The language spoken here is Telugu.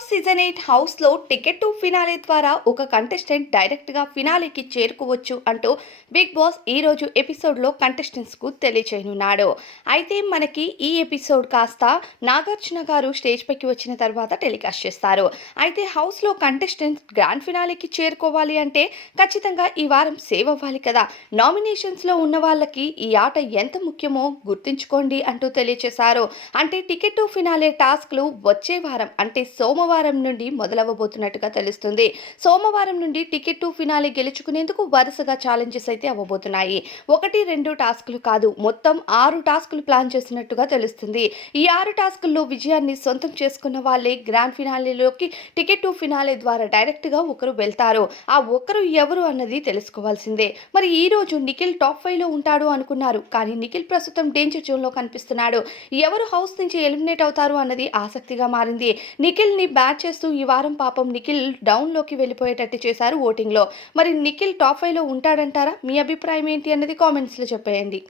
సీజన్ 8 హౌస్లో టికెట్ టు ఫినాలే ద్వారా ఒక కంటెస్టెంట్ డైరెక్ట్గా ఫినాలేకి చేరుకోవచ్చు అంటూ బిగ్ బాస్ ఈ రోజు ఎపిసోడ్లో కంటెస్టెంట్స్కు తెలియచేయనున్నాడు. అయితే మనకి ఈ ఎపిసోడ్ కాస్త నాగార్జున గారు స్టేజ్ పైకి వచ్చిన తర్వాత టెలికాస్ట్ చేస్తారు. అయితే హౌస్లో కంటెస్టెంట్స్ గ్రాండ్ ఫినాలేకి చేరుకోవాలి అంటే ఖచ్చితంగా ఈ వారం సేవ్ అవ్వాలి కదా. నామినేషన్స్లో ఉన్న వాళ్ళకి ఈ ఆట ఎంత ముఖ్యమో గుర్తుంచుకోండి అంటూ తెలియచేశారు. అంటే టికెట్ టు ఫినాలే టాస్క్లు వచ్చే వారం అంటే సోమవారం నుండి మొదలవ్వబోతున్నట్టుగా తెలుస్తుంది. సోమవారం నుండి టికెట్ టు ఫినాలే గెలుచుకునేందుకు వరుసగా ఛాలెంజెస్ అయితే అవ్వబోతున్నాయి. 1-2 టాస్కులు కాదు, మొత్తం 6 టాస్కులు ప్లాన్ చేస్తున్నట్టుగా తెలుస్తుంది. ఈ 6 టాస్కుల్లో విజయాన్ని సొంతం చేసుకున్న వాళ్ళే గ్రాండ్ ఫినాలేలోకి టికెట్ టు ఫినాలే ద్వారా డైరెక్ట్గా ఒకరు వెళ్తారు. ఆ ఒకరు ఎవరు అన్నది తెలుసుకోవాల్సిందే. మరి ఈ రోజు నిఖిల్ టాప్ 5లో ఉంటాడు అనుకున్నారు, కానీ నిఖిల్ ప్రస్తుతం డేంజర్ జోన్లో కనిపిస్తున్నాడు. ఎవరు హౌస్ నుంచి ఎలిమినేట్ అవుతారు అన్నది ఆసక్తిగా మారింది. నిఖిల్‌ని బ్యాట్ చేస్తూ ఈ వారం పాపం నిఖిల్ డౌన్‌లోకి వెళ్ళిపోయేటట్టు చేశారు ఓటింగ్‌లో. మరి నిఖిల్ టాప్ 5లో ఉంటాడంటారా? మీ అభిప్రాయం ఏంటి అన్నది కామెంట్స్‌లో చెప్పేయండి.